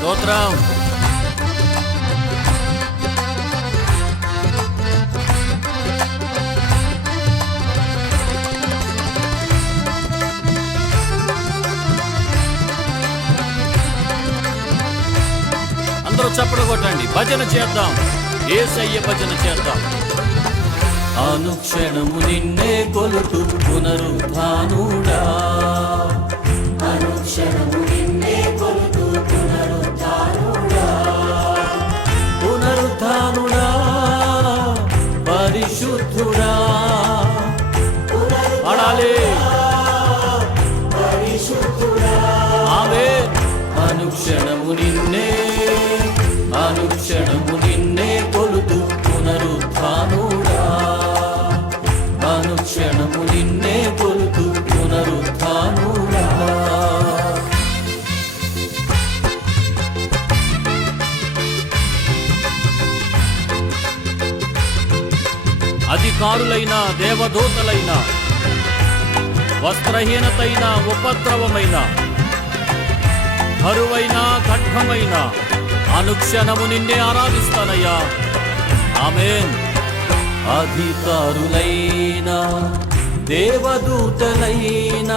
స్తోత్రం అందరూ చప్పుడు కొట్టండి. భజన చేద్దాం. ఏసయ్య భజన చేద్దాం. అనుక్షణము నిన్నే కొలుతు పునరుద్ధాను పరిశుద్ధుడా పాడాలి ఆమె అనుక్షణము నిన్నే అనుక్షణము నిన్నే కొలుతు పునరుద్ధానుడా. అనుక్షణము నిన్నే అధికారులైన దేవదూతలైన వస్త్రహీనతైన ఉపద్రవమైన కరువైన కఠమైన అనుక్షణము నిన్నే ఆరాధిస్తానయ్యా. ఆమెన్. అధికారులైన దేవదూతలైన